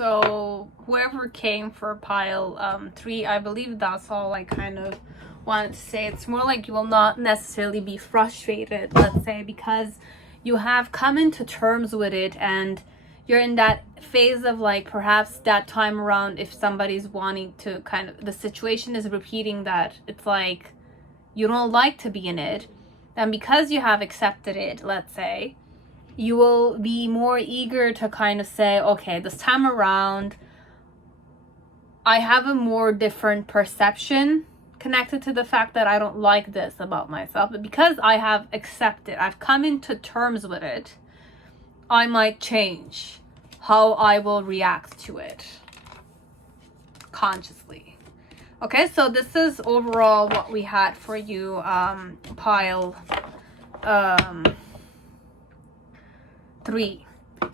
So whoever came for pile 3, I believe that's all I kind of wanted to say. It's more like you will not necessarily be frustrated, let's say, because you have come into terms with it, and you're in that phase of like, perhaps that time around, if somebody's wanting to kind of, the situation is repeating that it's like you don't like to be in it, and because you have accepted it, let's say, you will be more eager to kind of say, okay, this time around I have a more different perception connected to the fact that I don't like this about myself, but because I have accepted, I've come into terms with it, I might change how I will react to it consciously. Okay, so this is overall what we had for you, pile 3.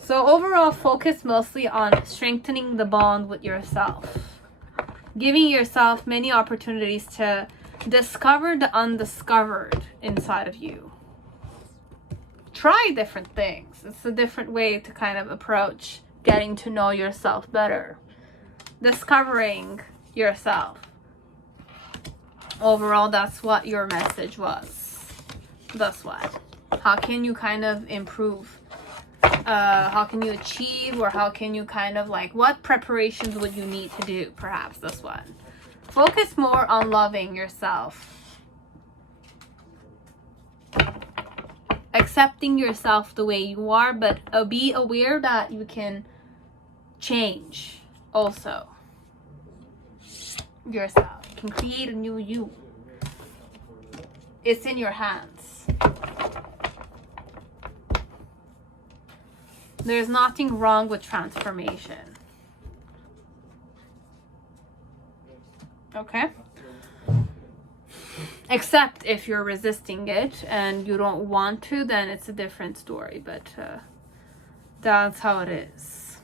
So overall, focus mostly on strengthening the bond with yourself, giving yourself many opportunities to discover the undiscovered inside of you. Try different things. It's a different way to kind of approach getting to know yourself better, discovering yourself. Overall, that's what your message was. That's what. How can you kind of improve? How can you achieve, or how can you kind of like, what preparations would you need to do? Perhaps this one. Focus more on loving yourself. Accepting yourself the way you are, but be aware that you can change also yourself. You can create a new you. It's in your hands. There's nothing wrong with transformation. Okay? Except if you're resisting it and you don't want to, then it's a different story. But that's how it is.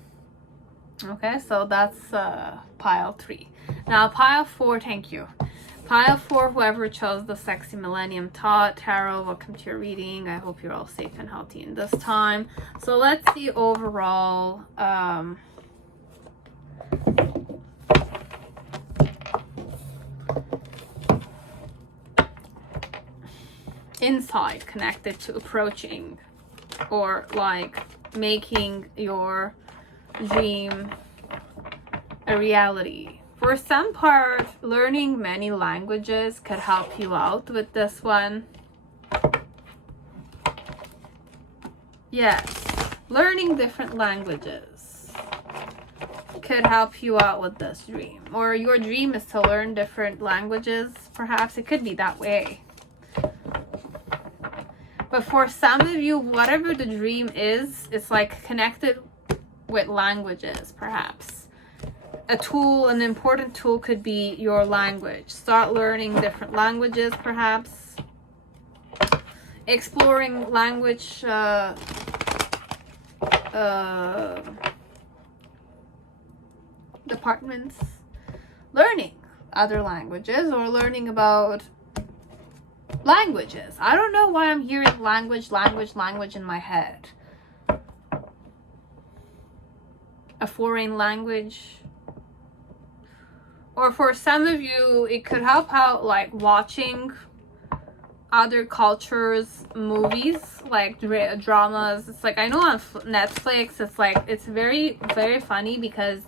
Okay, so that's pile 3. Now pile 4, thank you. Pile 4, whoever chose the Sexy Millennium Thoth Tarot, welcome to your reading. I hope you're all safe and healthy in this time. So let's see overall insight connected to approaching or like making your dream a reality. For some part, learning many languages could help you out with this one. Yes, learning different languages could help you out with this dream. Or your dream is to learn different languages, perhaps. It could be that way. But for some of you, whatever the dream is, it's like connected with languages, perhaps. A tool, an important tool could be your language. Start learning different languages, perhaps. Exploring language departments. Learning other languages, or learning about languages. I don't know why I'm hearing language in my head. A foreign language. Or for some of you, it could help out like watching other cultures' movies, like dramas. It's like, I know on Netflix, it's like, it's very, very funny, because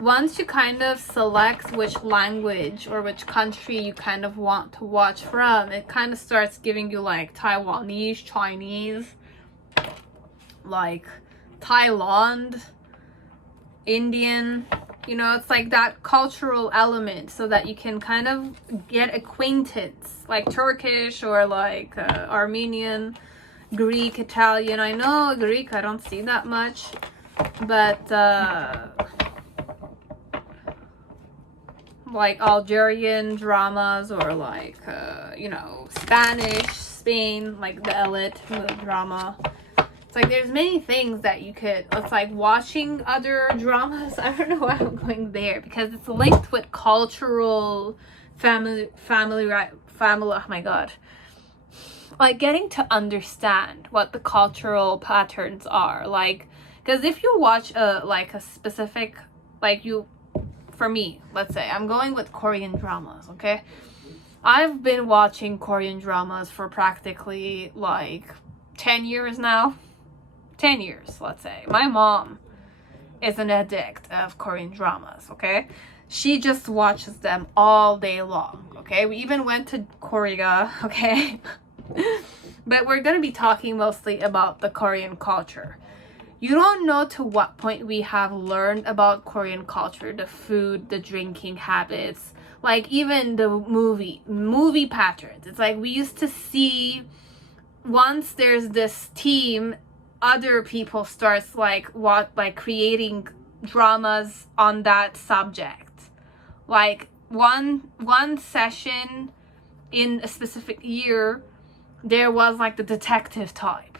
once you kind of select which language or which country you kind of want to watch from, it kind of starts giving you like Taiwanese, Chinese, like Thailand, Indian, you know, it's like that cultural element, so that you can kind of get acquaintance, like Turkish or like Armenian, Greek, Italian. I know Greek, I don't see that much, but like Algerian dramas, or like you know, Spanish, Spain, like the elite drama. It's like there's many things that you could, it's like watching other dramas. I don't know why I'm going there, because it's linked with cultural family, oh my god, like getting to understand what the cultural patterns are, like Because if you watch like a specific, like you, for me, let's say I'm going with Korean dramas, okay? I've been watching Korean dramas for practically like 10 years now. 10 years, let's say. My mom is an addict of Korean dramas, okay? She just watches them all day long, okay? We even went to Korea, okay? But we're gonna be talking mostly about the Korean culture. You don't know to what point we have learned about Korean culture, the food, the drinking habits, like even the movie patterns. It's like we used to see, once there's this team, other people starts like creating dramas on that subject. Like one session in a specific year, there was like the detective type.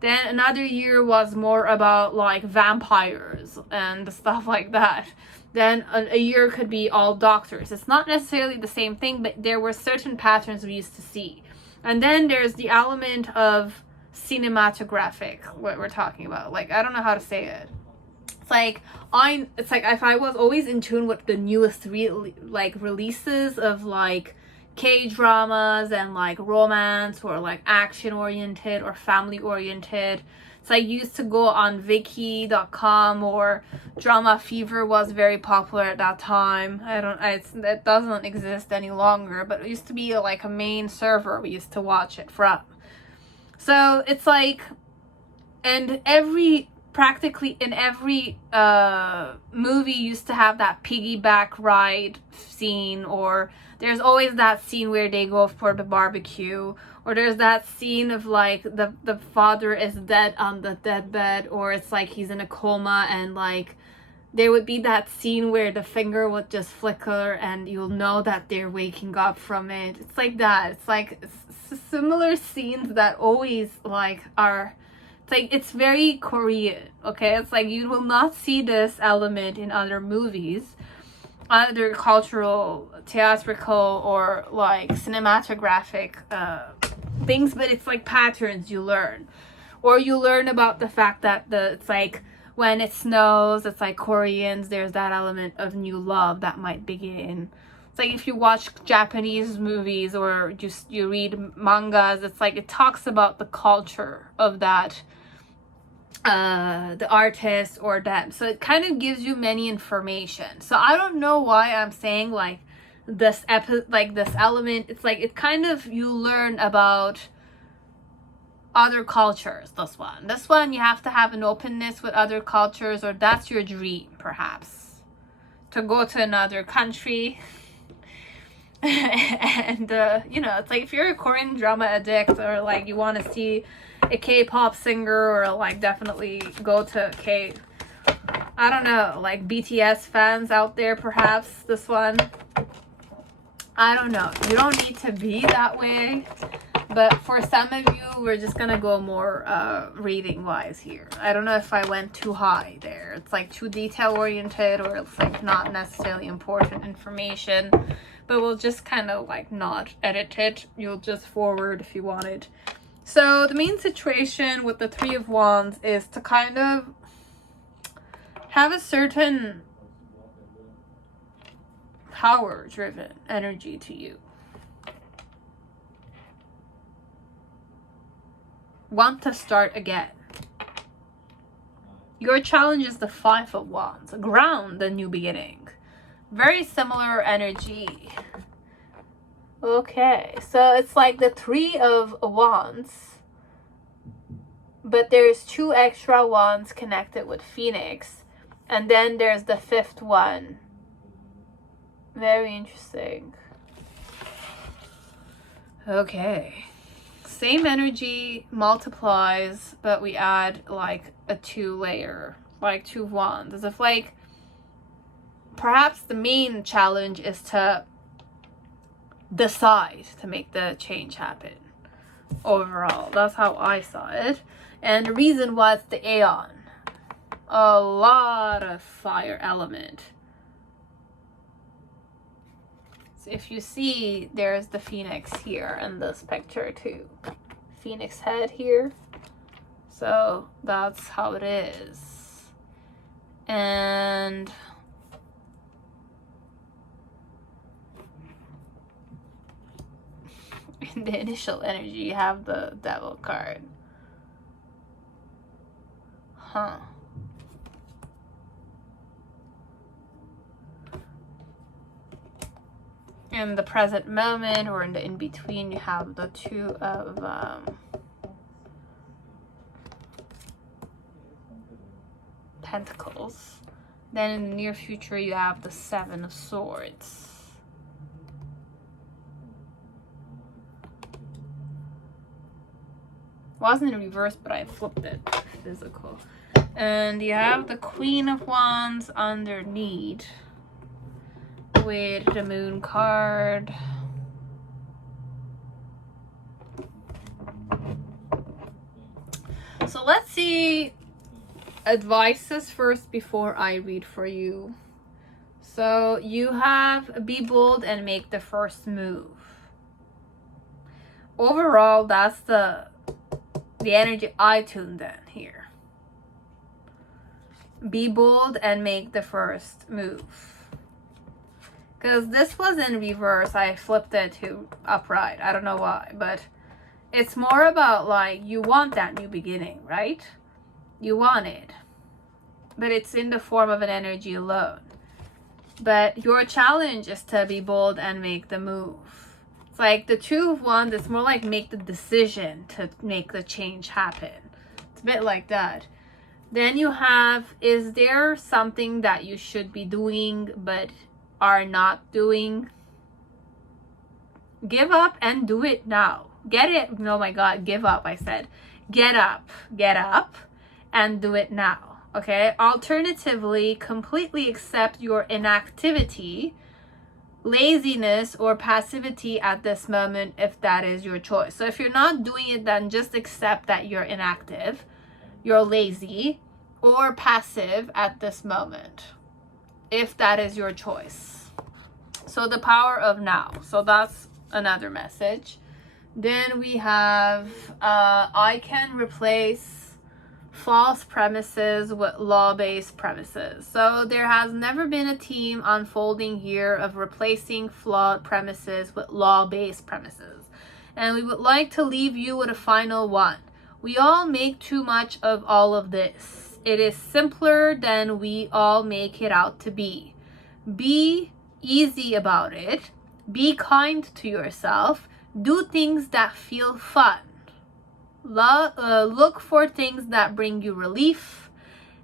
Then another year was more about like vampires and stuff like that. Then a year could be all doctors. It's not necessarily the same thing, but there were certain patterns we used to see. And then there's the element of cinematographic, what we're talking about. Like, I don't know how to say it. It's like if I was always in tune with the newest releases of like K-dramas and like romance or like action oriented or family oriented. So I used to go on Viki.com, or Drama Fever was very popular at that time. It doesn't exist any longer, but it used to be like a main server we used to watch it from. So it's like, and practically in every movie used to have that piggyback ride scene, or there's always that scene where they go for the barbecue, or there's that scene of like the father is dead on the deathbed, or it's like he's in a coma, and like there would be that scene where the finger would just flicker and you'll know that they're waking up from it. It's like that. It's like similar scenes that always like are, it's like, it's very Korean, okay? It's like you will not see this element in other movies, other cultural, theatrical, or like cinematographic things, but it's like patterns you learn. Or you learn about the fact that it's like when it snows, it's like Koreans, there's that element of new love that might begin. It's like if you watch Japanese movies or just you read mangas, it's like it talks about the culture of that the artist or them. So it kind of gives you many information. So I don't know why I'm saying like this element. It's like it kind of, you learn about other cultures. This one you have to have an openness with other cultures, or that's your dream perhaps, to go to another country. And it's like if you're a Korean drama addict, or like you want to see a K-pop singer, or like definitely go to I don't know, like BTS fans out there, perhaps this one, I don't know, you don't need to be that way, but for some of you, we're just gonna go more reading wise here. I don't know if I went too high there. It's like too detail oriented, or it's like not necessarily important information, but we'll just kind of like not edit it. You'll just forward if you wanted. So the main situation with the Three of Wands is to kind of have a certain power-driven energy to you. Want to start again. Your challenge is the Five of Wands. Ground the new beginning. Very similar energy. Okay, so it's like the Three of Wands, but there's two extra wands connected with Phoenix, and then there's the fifth one. Very interesting. Okay, same energy multiplies, but we add like a 2-layer, like 2 wands, as if like perhaps the main challenge is to decide to make the change happen. Overall, that's how I saw it. And the reason was the Aeon, a lot of fire element. So if you see, there's the Phoenix here in this picture too, Phoenix head here. So that's how it is. And in the initial energy, you have the Devil card. Huh. In the present moment, or in the in-between, you have the Two of Pentacles. Then in the near future, you have the Seven of Swords. Wasn't in reverse, but I flipped it physical. And you have the Queen of Wands underneath with the Moon card. So let's see advices first before I read for you. So you have be bold and make the first move. Overall, that's the energy I tuned in here. Be bold and make the first move. Because this was in reverse, I flipped it to upright. I don't know why, but it's more about like you want that new beginning, right? You want it, but it's in the form of an energy alone. But your challenge is to be bold and make the move. It's like the Two of Wands, it's more like make the decision to make the change happen. It's a bit like that. Then you have, is there something that you should be doing but are not doing? Give up and do it now. Get it. Oh my God, give up. I said, get up and do it now. Okay. Alternatively, completely accept your inactivity, laziness, or passivity at this moment if that is your choice. So if you're not doing it, then just accept that you're inactive, you're lazy, or passive at this moment if that is your choice. So the power of now. So that's another message. Then we have I can replace false premises with law-based premises. So there has never been a theme unfolding here of replacing flawed premises with law-based premises. And we would like to leave you with a final one. We all make too much of all of this. It is simpler than we all make it out to be. Be easy about it. Be kind to yourself. Do things that feel fun. Look for things that bring you relief,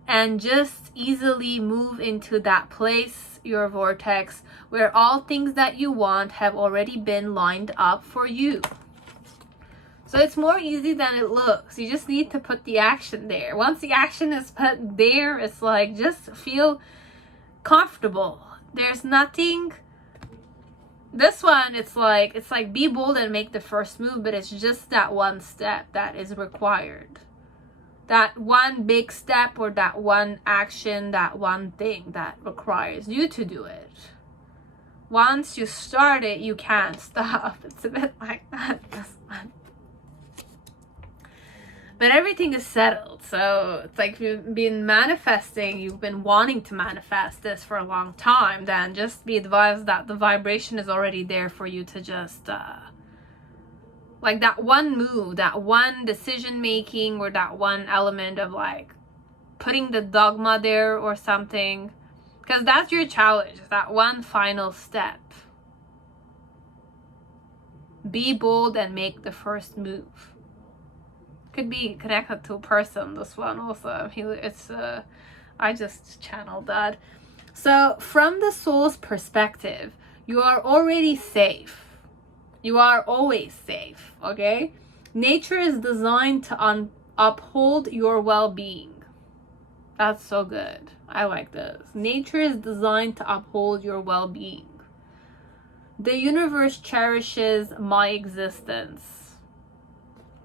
and just easily move into that place, your vortex, where all things that you want have already been lined up for you. So it's more easy than it looks. You just need to put the action there. Once the action is put there, it's like just feel comfortable. There's nothing. This one, it's like be bold and make the first move, but it's just that one step that is required. That one big step, or that one action, that one thing that requires you to do it. Once you start it, you can't stop. It's a bit like that, this one. But everything is settled. So it's like you've been manifesting, you've been wanting to manifest this for a long time, then just be advised that the vibration is already there for you to just like that one move, that one decision making, or that one element of like putting the dogma there or something, because that's your challenge, that one final step. Be bold and make the first move. Could be connected to a person, this one also. I just channeled that. So from the soul's perspective, you are already safe. You are always safe, okay? Nature is designed to uphold your well-being. That's so good. I like this. Nature is designed to uphold your well-being. The universe cherishes my existence.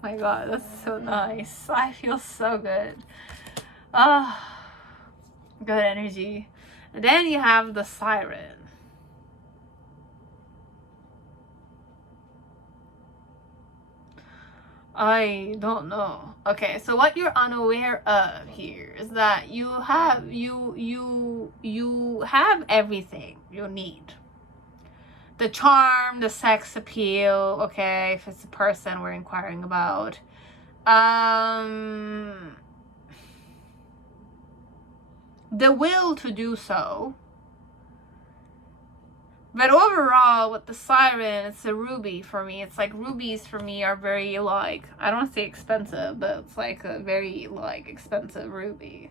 My God, that's so nice. I feel so good. Good energy. And then you have the Siren. I don't know. Okay, so what you're unaware of here is that you have everything you need. The charm, the sex appeal, okay, if it's a person we're inquiring about. The will to do so. But overall, with the siren, it's a ruby for me. It's like rubies for me are very, like, I don't want to say expensive, but it's like a very, like, expensive ruby.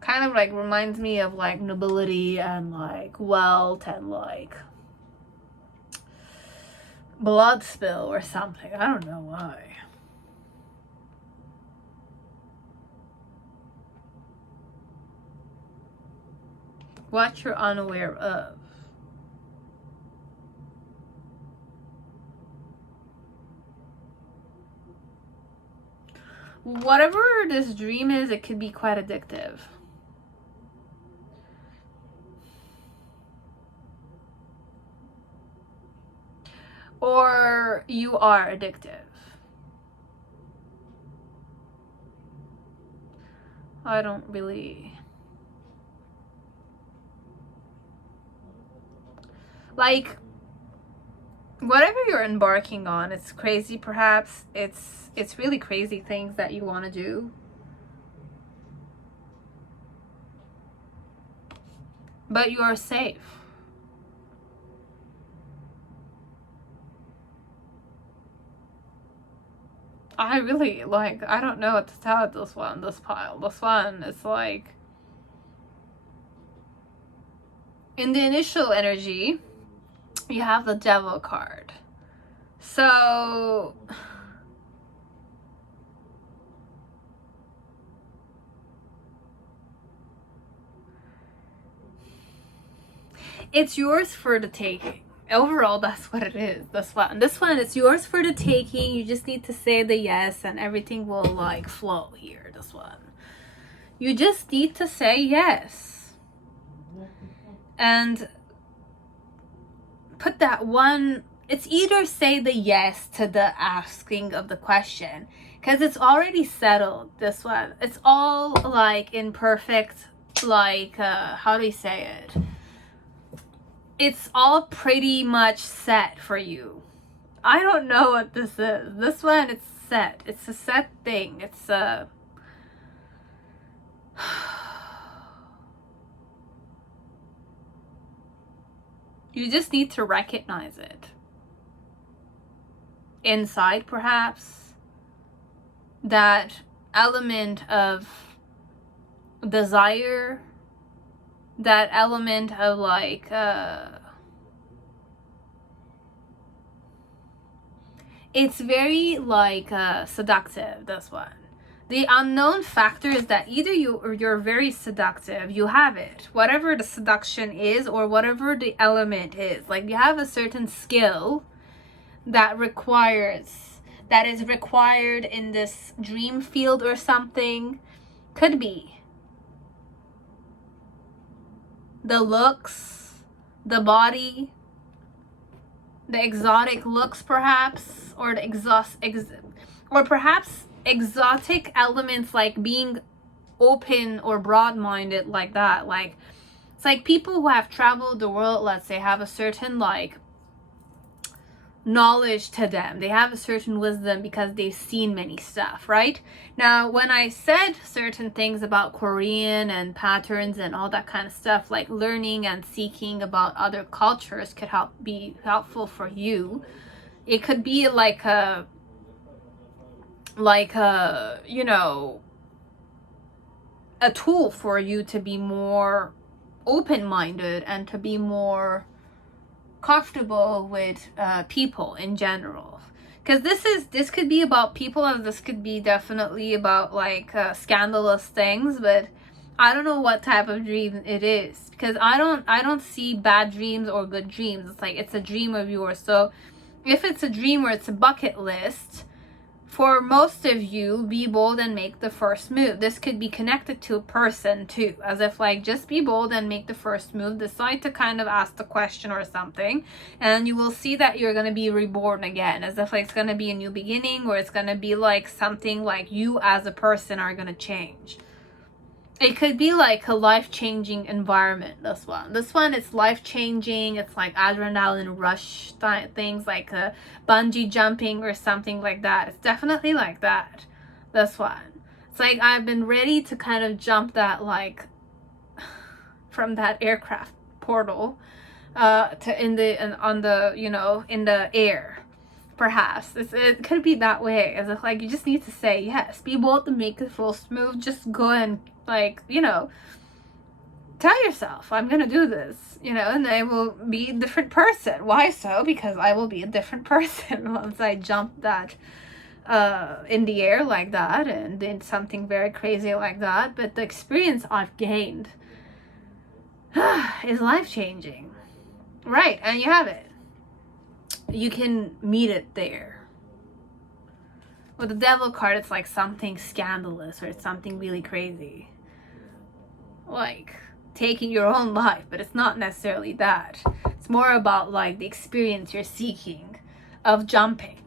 Kind of like reminds me of like nobility and like wealth and like blood spill or something. I don't know why. What you're unaware of. Whatever this dream is, it could be quite addictive. Or you are addictive. I don't really... Like, whatever you're embarking on, it's crazy perhaps. It's really crazy things that you want to do. But you are safe. I really, like, I don't know what to tell at this one, this pile. This one is like... In the initial energy, you have the Devil card. So... It's yours for the taking. Overall, that's what it is. This one, it's yours for the taking. You just need to say the yes and everything will like flow here. This one, you just need to say yes and put that one. It's either say the yes to the asking of the question, because it's already settled. This one, it's all like in perfect, like how do you say it? It's all pretty much set for you. I don't know what this is. This one, it's set. It's a set thing. It's a... You just need to recognize it. Inside, perhaps. That element of desire, that element of like it's very like seductive, this one. The unknown factor is that either you're very seductive, you have it, whatever the seduction is or whatever the element is, like you have a certain skill that is required in this dream field or something. Could be the looks, the body, the exotic looks perhaps, or the or perhaps exotic elements like being open or broad-minded like that. Like, it's like people who have traveled the world, let's say, have a certain like knowledge to them. They have a certain wisdom because they've seen many stuff, right? Now, when I said certain things about Korean and patterns and all that kind of stuff, like learning and seeking about other cultures could be helpful for you. It could be like a you know, a tool for you to be more open-minded and to be more comfortable with people in general, because this could be about people, and this could be definitely about like scandalous things, but I don't know what type of dream it is, because I don't see bad dreams or good dreams. It's like it's a dream of yours. So if it's a dream where it's a bucket list, for most of you, be bold and make the first move. This could be connected to a person too, as if like, just be bold and make the first move. Decide to kind of ask the question or something, and you will see that you're going to be reborn again, as if like it's going to be a new beginning, or it's going to be like something like you as a person are going to change. It could be like a life-changing environment, this one. This one, it's life-changing. It's like adrenaline rush things, like bungee jumping or something like that. It's definitely like that, this one. It's like I've been ready to kind of jump that, like, from that aircraft portal in the air. Perhaps it could be that way, as if like you just need to say yes, be bold to make the first move. Just go and, like, tell yourself, I'm gonna do this, and I will be a different person. Why so? Because I will be a different person once I jump that in the air like that and did something very crazy like that. But the experience I've gained is life-changing, right? And you have it. You can meet it there. With the devil card, it's like something scandalous, or it's something really crazy, like taking your own life. But it's not necessarily that. It's more about like the experience you're seeking of jumping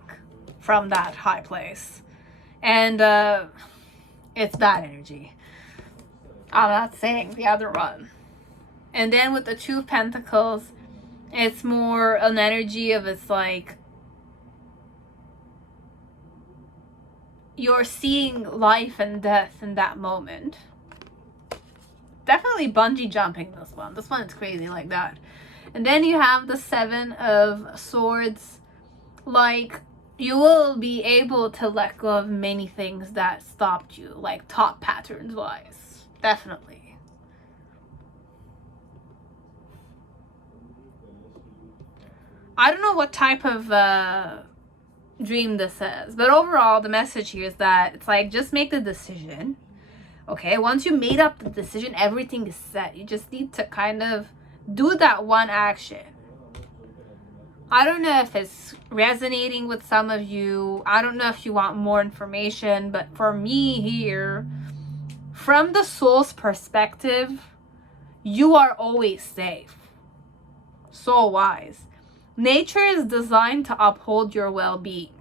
from that high place. And it's bad energy. I'm not saying the other one. And then with the Two of Pentacles, it's more an energy of, it's like you're seeing life and death in that moment. Definitely bungee jumping, this one. This one is crazy like that. And then you have the Seven of Swords. Like, you will be able to let go of many things that stopped you, like thought patterns wise. Definitely. I don't know what type of dream this is, but overall the message here is that it's like, just make the decision. Okay, once you made up the decision, everything is set. You just need to kind of do that one action. I don't know if it's resonating with some of you. I don't know if you want more information, but for me here, from the soul's perspective, you are always safe. So wise. Nature is designed to uphold your well-being.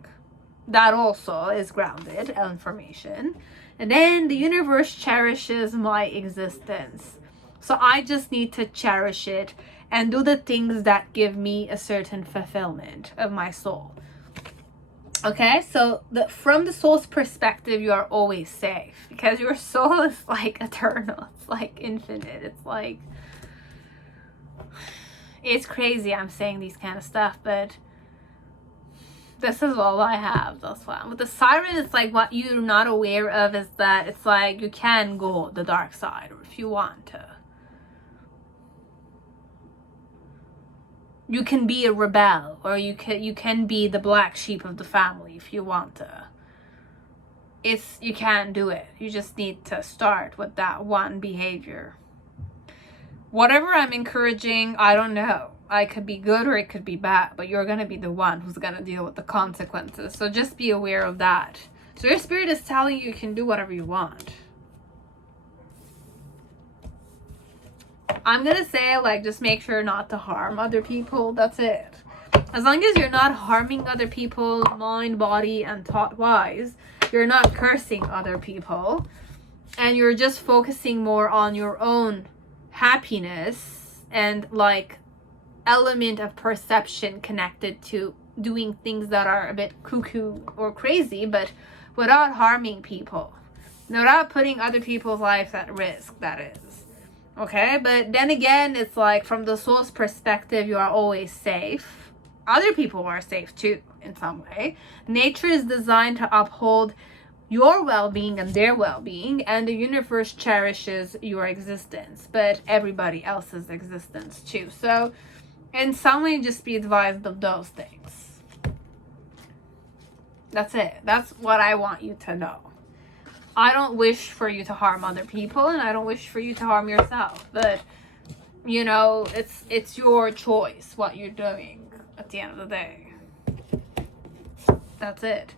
That also is grounded information. And then the universe cherishes my existence. So I just need to cherish it and do the things that give me a certain fulfillment of my soul. Okay, so from the soul's perspective, you are always safe, because your soul is like eternal. It's like infinite. It's like, it's crazy I'm saying these kind of stuff, but this is all I have thus far. With the Siren, it's like what you're not aware of is that it's like you can go the dark side, or if you want to. You can be a rebel, or you can be the black sheep of the family if you want to. You can do it. You just need to start with that one behavior. Whatever I'm encouraging, I don't know. I could be good or it could be bad, but you're going to be the one who's going to deal with the consequences. So just be aware of that. So your spirit is telling you can do whatever you want. I'm going to say, like, just make sure not to harm other people. That's it. As long as you're not harming other people, mind, body, and thought-wise, you're not cursing other people, and you're just focusing more on your own happiness and, like, element of perception connected to doing things that are a bit cuckoo or crazy, but without harming people, without putting other people's lives at risk, that is. Okay, but then again, it's like from the soul's perspective, you are always safe. Other people are safe too, in some way. Nature is designed to uphold your well-being and their well-being, and the universe cherishes your existence, but everybody else's existence too. So in some way, just be advised of those things. That's it. That's what I want you to know. I don't wish for you to harm other people, and I don't wish for you to harm yourself, but you know, it's your choice what you're doing at the end of the day. That's it.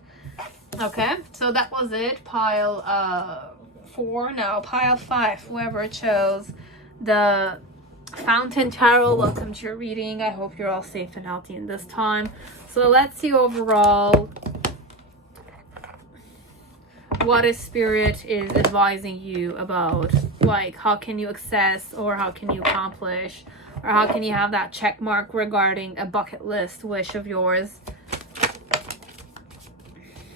Okay, so that was it. Pile 4. Now pile 5, whoever chose the Fountain Tarot, welcome to your reading. I hope you're all safe and healthy in this time. So let's see overall what is Spirit is advising you about, like how can you access or how can you accomplish or how can you have that check mark regarding a bucket list wish of yours.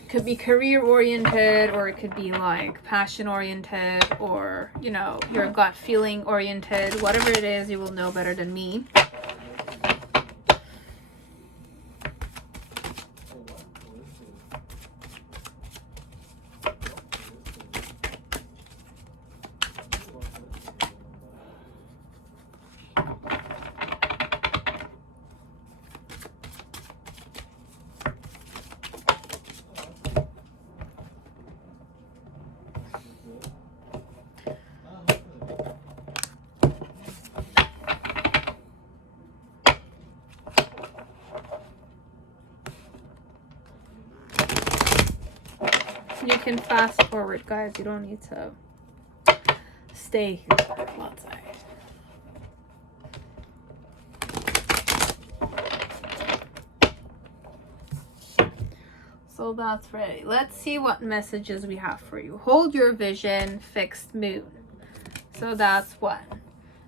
Could be career oriented, or it could be like passion oriented, or you know, your gut feeling oriented. Whatever it is, you will know better than me. You can fast forward, guys. You don't need to stay here. One side. So that's ready. Let's see what messages we have for you. Hold your vision, fixed moon. So that's one.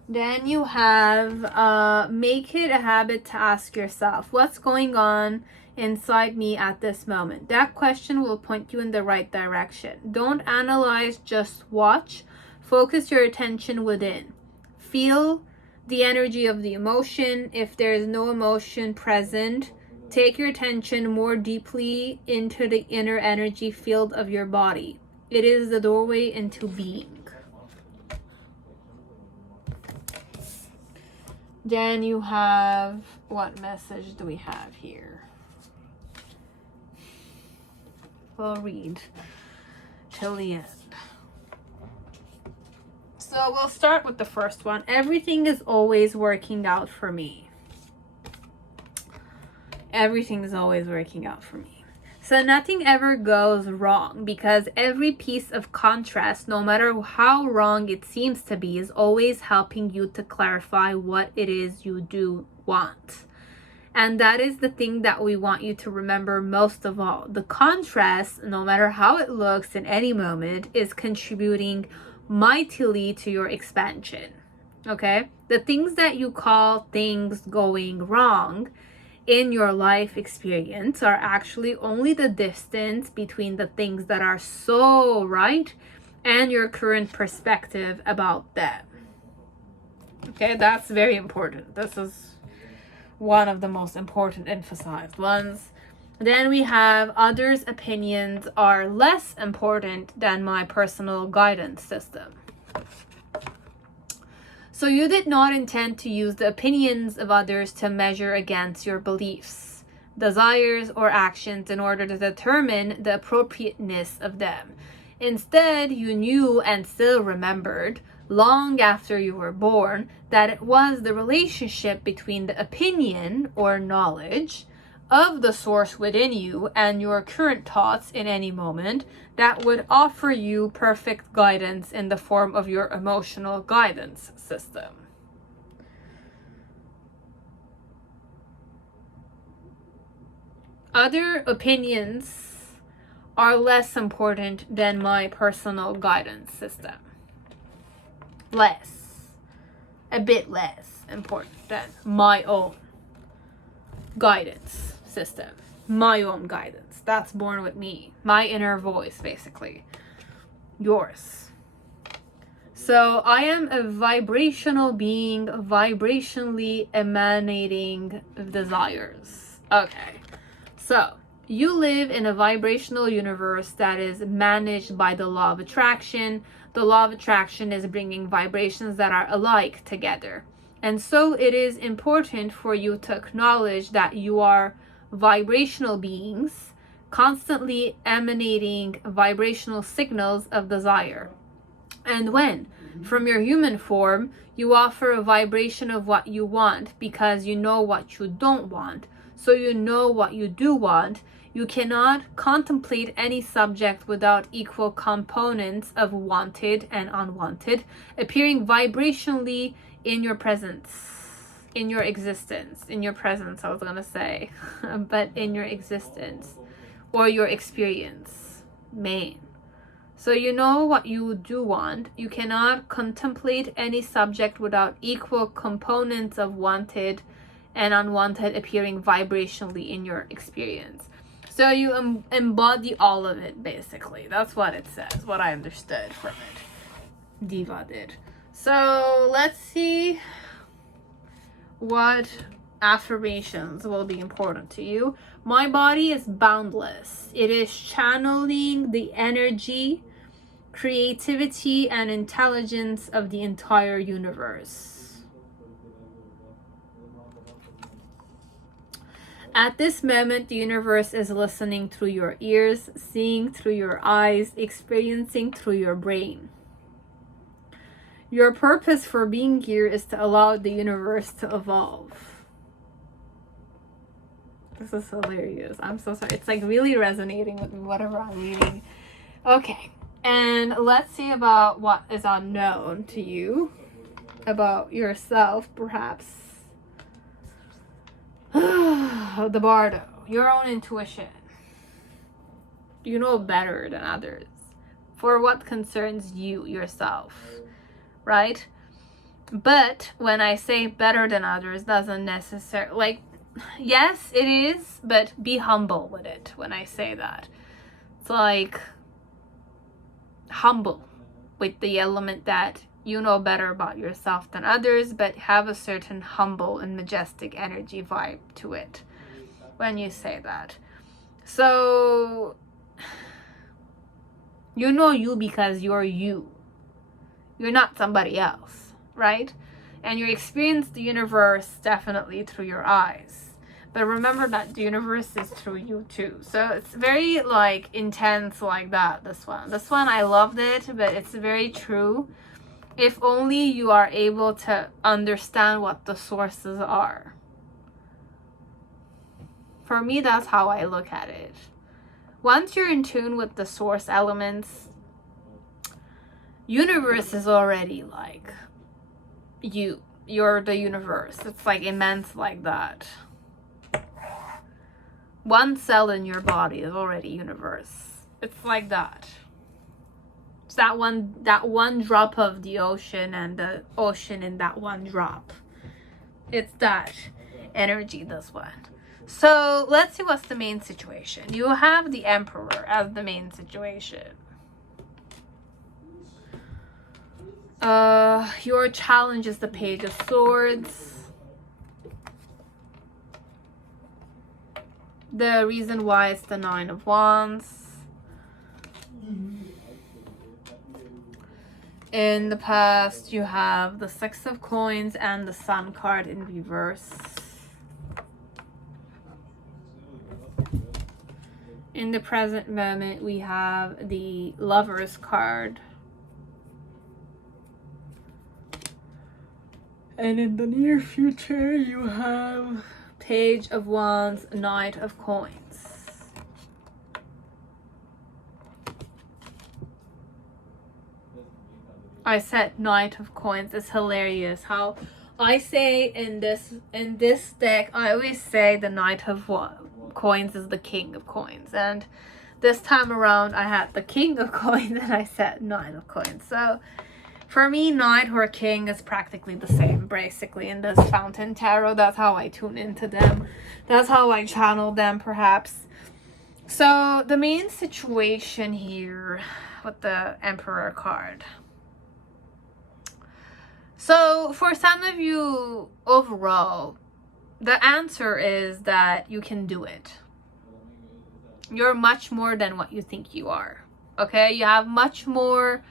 Then you have make it a habit to ask yourself, what's going on inside me at this moment? That question will point you in the right direction. Don't analyze, just watch. Focus your attention within. Feel the energy of the emotion. If there is no emotion present, take your attention more deeply into the inner energy field of your body. It is the doorway into being. Then you have, what message do we have here? We'll read till the end. So we'll start with the first one. Everything is always working out for me. Everything is always working out for me. So nothing ever goes wrong, because every piece of contrast, no matter how wrong it seems to be, is always helping you to clarify what it is you do want. And that is the thing that we want you to remember most of all. The contrast, no matter how it looks in any moment, is contributing mightily to your expansion. Okay? The things that you call things going wrong in your life experience are actually only the distance between the things that are so right and your current perspective about them. Okay, that's very important. This is one of the most important emphasized ones. Then we have others' opinions are less important than my personal guidance system. So you did not intend to use the opinions of others to measure against your beliefs, desires, or actions in order to determine the appropriateness of them. Instead, you knew and still remembered, long after you were born, that it was the relationship between the opinion or knowledge of the source within you and your current thoughts in any moment that would offer you perfect guidance in the form of your emotional guidance system. Other opinions are less important than my personal guidance system. A bit less important than my own guidance system. My own guidance. That's born with me. My inner voice, basically. Yours. So I am a vibrational being, vibrationally emanating desires. Okay. So you live in a vibrational universe that is managed by the law of attraction. The law of attraction is bringing vibrations that are alike together. And so it is important for you to acknowledge that you are vibrational beings, constantly emanating vibrational signals of desire. And when, from your human form, you offer a vibration of what you want because you know what you don't want, so you know what you do want. You cannot contemplate any subject without equal components of wanted and unwanted appearing vibrationally in your presence, in your existence, in your presence, I was gonna say, but in your existence or your experience, main. So you know what you do want. You cannot contemplate any subject without equal components of wanted and unwanted appearing vibrationally in your experience. So you embody all of it, basically. That's what it says, what I understood from it. Diva did. So let's see what affirmations will be important to you. My body is boundless. It is channeling the energy, creativity, and intelligence of the entire universe. At this moment, the universe is listening through your ears, seeing through your eyes, experiencing through your brain. Your purpose for being here is to allow the universe to evolve. This is hilarious. I'm so sorry. It's like really resonating with me, whatever I'm reading. Okay. And let's see about what is unknown to you about yourself, perhaps. The Bardo, your own intuition. You know better than others for what concerns you yourself, right? But when I say better than others, doesn't necessarily, like, yes, it is, but be humble with it when I say that. It's like humble with the element that you know better about yourself than others, but have a certain humble and majestic energy vibe to it when you say that. So you know you because you're you. You're not somebody else, right? And you experience the universe definitely through your eyes. But remember that the universe is through you too. So it's very like intense like that, this one. This one, I loved it, but it's very true. If only you are able to understand what the sources are. For me, that's how I look at it. Once you're in tune with the source elements, universe is already like you. You're the universe. It's like immense like that. One cell in your body is already universe. It's like that. It's that one drop of the ocean and the ocean in that one drop. It's that energy, this one. So let's see what's the main situation. You have the Emperor as the main situation. Your challenge is the Page of Swords. The reason why it's the Nine of Wands. In the past, you have the Six of Coins and the Sun card in reverse. In the present moment, we have the Lovers card. And in the near future, you have Page of Wands, Knight of Coins. I said Knight of Coins. It's hilarious how I say in this deck, I always say the Knight of Coins is the King of Coins, and this time around I had the King of Coins and I said Knight of Coins. So for me, Knight or King is practically the same, basically, in this Fountain Tarot. That's how I tune into them. That's how I channel them, perhaps. So the main situation here with the Emperor card. So for some of you, overall, the answer is that you can do it. You're much more than what you think you are. Okay? You have much more.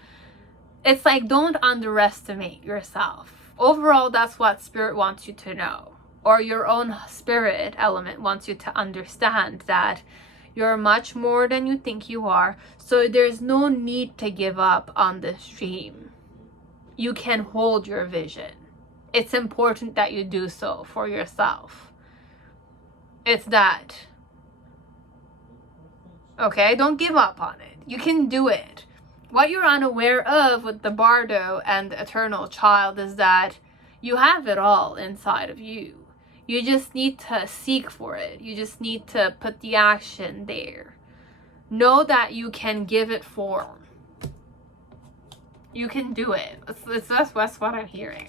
It's like, don't underestimate yourself. Overall, that's what Spirit wants you to know. Or your own spirit element wants you to understand that you're much more than you think you are. So there's no need to give up on this dream. You can hold your vision. It's important that you do so for yourself. It's that. Okay, don't give up on it. You can do it. What you're unaware of with the Bardo and the Eternal Child is that you have it all inside of you. You just need to seek for it. You just need to put the action there. Know that you can give it form. You can do it. That's what I'm hearing.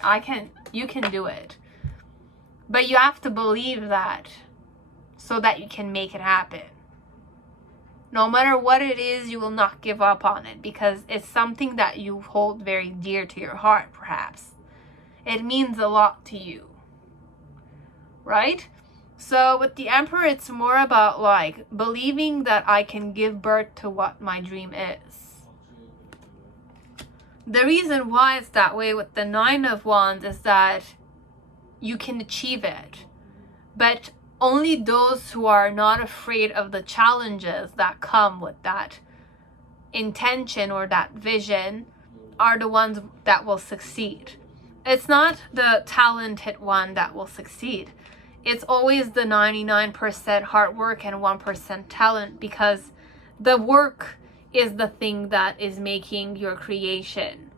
You can do it. But you have to believe that so that you can make it happen. No matter what it is, you will not give up on it because it's something that you hold very dear to your heart, perhaps. It means a lot to you. Right? So with the Emperor, it's more about like believing that I can give birth to what my dream is. The reason why it's that way with the Nine of Wands is that you can achieve it. But only those who are not afraid of the challenges that come with that intention or that vision are the ones that will succeed. It's not the talented one that will succeed. It's always the 99% hard work and 1% talent, because the work is the thing that is making your creation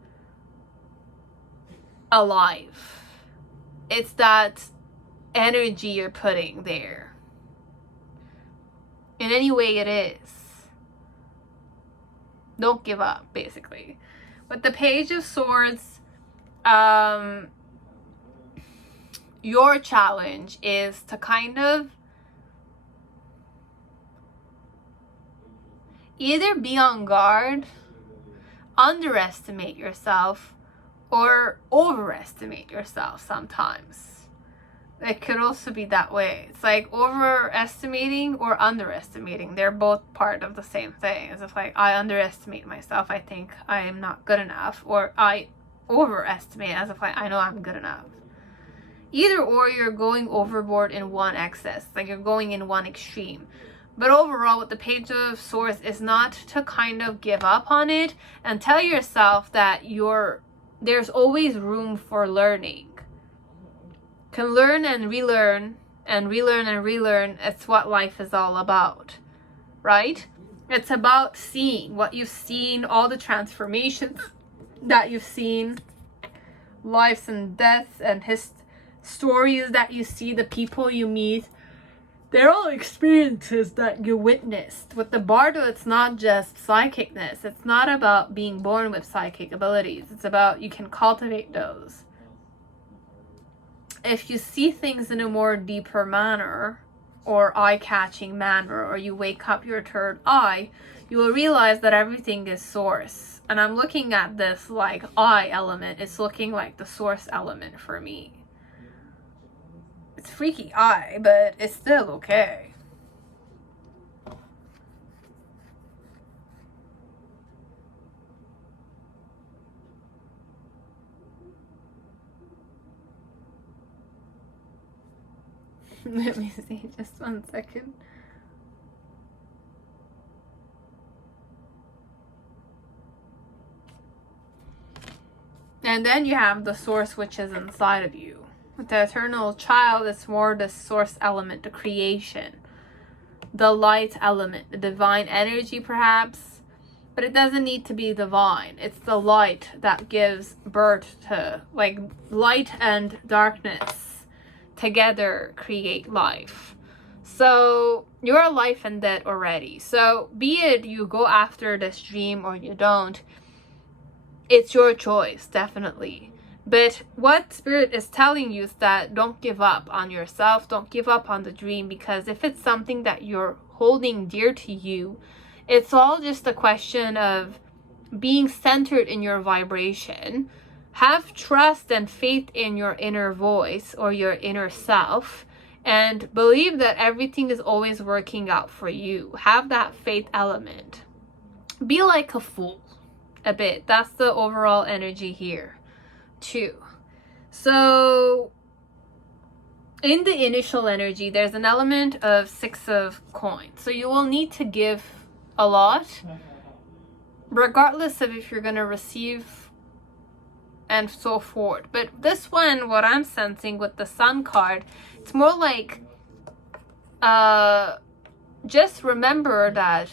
alive. It's that energy you're putting there. In any way it is. Don't give up, basically. With the Page of Swords, your challenge is to kind of either be on guard, underestimate yourself, or overestimate yourself sometimes. It could also be that way. It's like overestimating or underestimating. They're both part of the same thing. As if like I underestimate myself, I think I am not good enough, or I overestimate as if like I know I'm good enough. Either or, you're going overboard in one excess, like you're going in one extreme. But overall, with the Page of Swords is not to kind of give up on it and tell yourself that there's always room for learning. Can learn and relearn and relearn and relearn. It's what life is all about, right? It's about seeing what you've seen, all the transformations that you've seen, lives and deaths and stories that you see, the people you meet. They're all experiences that you witnessed. With the Bardo, it's not just psychicness. It's not about being born with psychic abilities. It's about you can cultivate those. If you see things in a more deeper manner or eye-catching manner, or you wake up your third eye, you will realize that everything is source. And I'm looking at this like eye element. It's looking like the source element for me. It's freaky eye, but it's still okay. Let me see, just 1 second. And then you have the source, which is inside of you. With the Eternal Child, it's more the source element, the creation, the light element, the divine energy perhaps, but it doesn't need to be divine. It's the light that gives birth to, like, light and darkness together create life. So you're life and death already. So be it you go after this dream or you don't, it's your choice, definitely. But what Spirit is telling you is that don't give up on yourself, don't give up on the dream, because if it's something that you're holding dear to you, it's all just a question of being centered in your vibration. Have trust and faith in your inner voice or your inner self, and believe that everything is always working out for you. Have that faith element. Be like a fool a bit. That's the overall energy here too. So in the initial energy, there's an element of 6 of coins. So you will need to give a lot, regardless of if you're going to receive and so forth. But this one, what I'm sensing with the Sun card, it's more like just remember that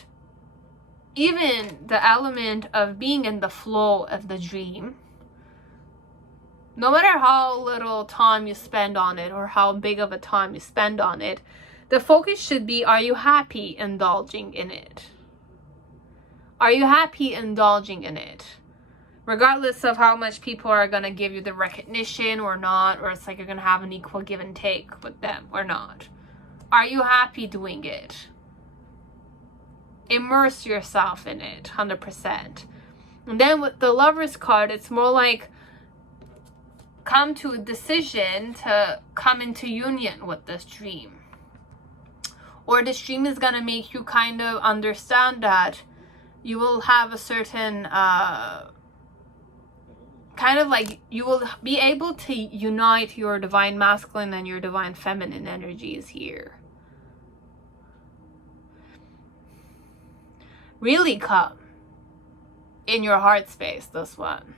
even the element of being in the flow of the dream, no matter how little time you spend on it or how big of a time you spend on it, the focus should be, are you happy indulging in it? Are you happy indulging in it? Regardless of how much people are going to give you the recognition or not, or it's like you're going to have an equal give and take with them or not. Are you happy doing it? Immerse yourself in it 100%. And then with the Lover's card, it's more like come to a decision to come into union with this dream. Or this dream is going to make you kind of understand that you will have a certain kind of like you will be able to unite your divine masculine and your divine feminine energies here. Really come in your heart space, this one.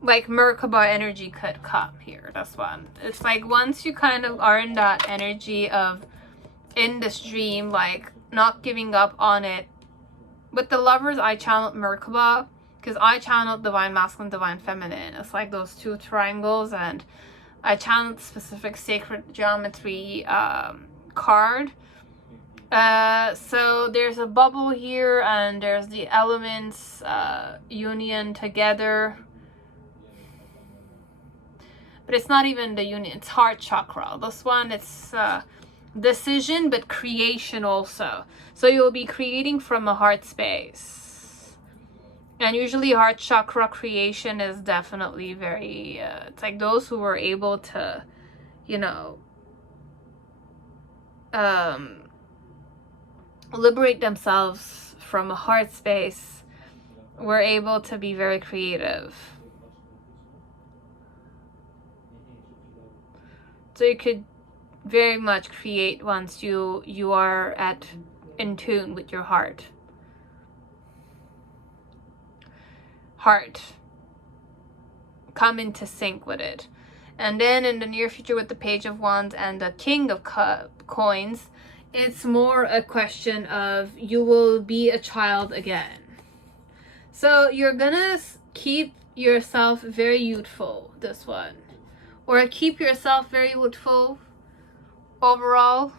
Like Merkaba energy could come here, this one. It's like once you kind of are in that energy of in this dream, like not giving up on it. With the Lovers, I channeled Merkaba because I channeled divine masculine, divine feminine. It's like those two triangles, and I channeled specific sacred geometry card. So there's a bubble here, and there's the elements union together. But it's not even the union, it's heart chakra. This one, it's decision, but creation also. So you'll be creating from a heart space. And usually heart chakra creation is definitely very, it's like those who were able to, you know, liberate themselves from a heart space were able to be very creative. So you could very much create once you are in tune with your heart. Come into sync with it. And then in the near future with the Page of Wands and the King of Coins, it's more a question of you will be a child again. So you're gonna keep yourself very youthful, this one. Or keep yourself very youthful overall.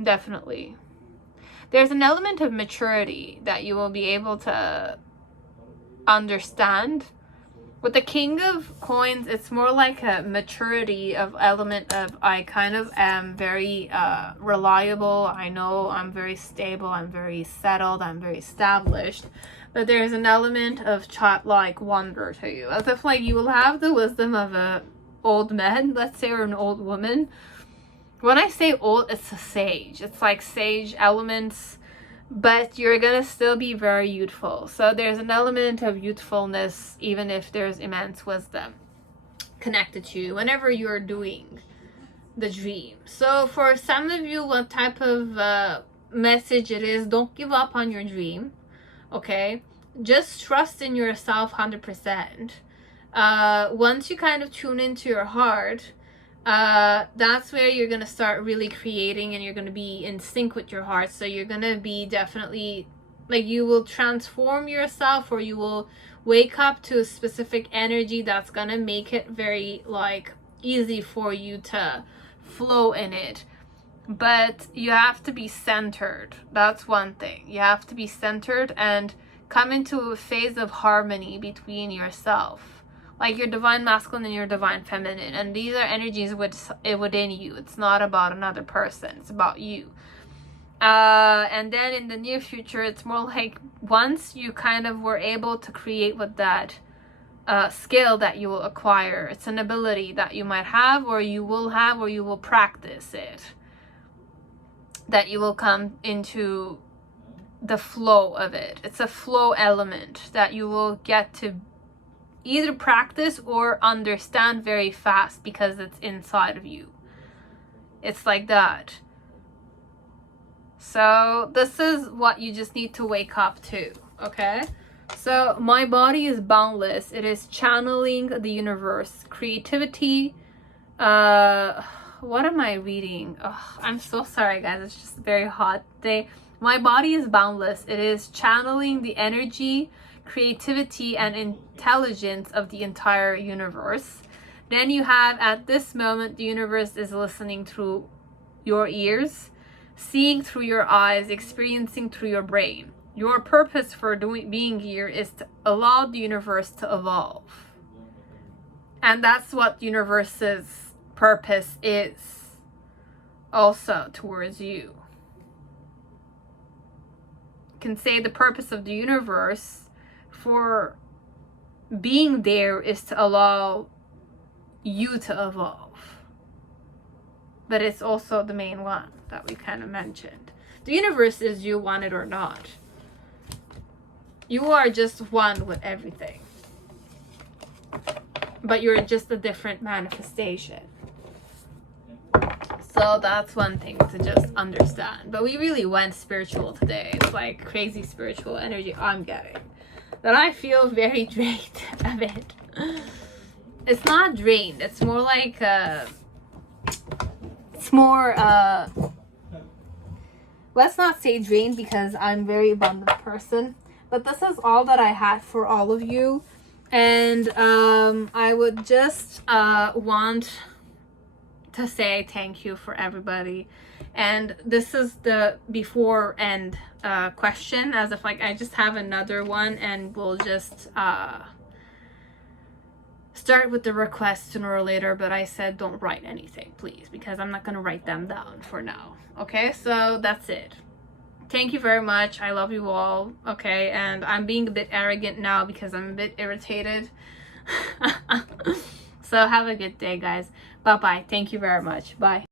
Definitely. There's an element of maturity that you will be able to understand. With the King of Coins, it's more like a maturity of element of I kind of am very reliable. I know I'm very stable. I'm very settled. I'm very established. But there's an element of childlike wonder to you. As if like you will have the wisdom of a old man, let's say, or an old woman. When I say old, it's a sage. It's like sage elements. But you're gonna still be very youthful. So there's an element of youthfulness, even if there's immense wisdom connected to you whenever you're doing the dream. So for some of you, what type of message it is, don't give up on your dream, okay? Just trust in yourself 100%. Once you kind of tune into your heart, that's where you're going to start really creating, and you're going to be in sync with your heart. So you're going to be definitely like you will transform yourself, or you will wake up to a specific energy that's going to make it very like easy for you to flow in it. But you have to be centered. That's one thing. You have to be centered and come into a phase of harmony between yourself. Like your divine masculine and your divine feminine. And these are energies within you. It's not about another person. It's about you. And then in the near future, it's more like once you kind of were able to create with that skill that you will acquire. It's an ability that you might have, or you will practice it. That you will come into the flow of it. It's a flow element that you will get to either practice or understand very fast because it's inside of you. It's like that. So this is what you just need to wake up to, okay? So my body is boundless. It is channeling the universe, creativity. What am I reading? Oh, I'm so sorry, guys. It's just a very hot day. My body is boundless. It is channeling the energy, creativity, and intelligence of the entire universe. Then you have, at this moment, the universe is listening through your ears, seeing through your eyes, experiencing through your brain. Your purpose for being here is to allow the universe to evolve. And that's what the universe's purpose is also towards you. You can say the purpose of the universe for being there is to allow you to evolve. But it's also the main one that we kind of mentioned. The universe is you, want it or not. You are just one with everything. But you're just a different manifestation. So that's one thing to just understand. But we really went spiritual today. It's like crazy spiritual energy I'm getting. That I feel very drained a bit. It's not drained. It's more like let's not say drained because I'm a very abundant person. But this is all that I had for all of you. And I would just want to say thank you for everybody. And this is the before end question, as if like I just have another one, and we'll just start with the request sooner or later. But I said don't write anything, please, because I'm not gonna write them down for now. Okay, so that's it. Thank you very much. I love you all. Okay, and I'm being a bit arrogant now because I'm a bit irritated. So have a good day, guys. Bye bye. Thank you very much. Bye.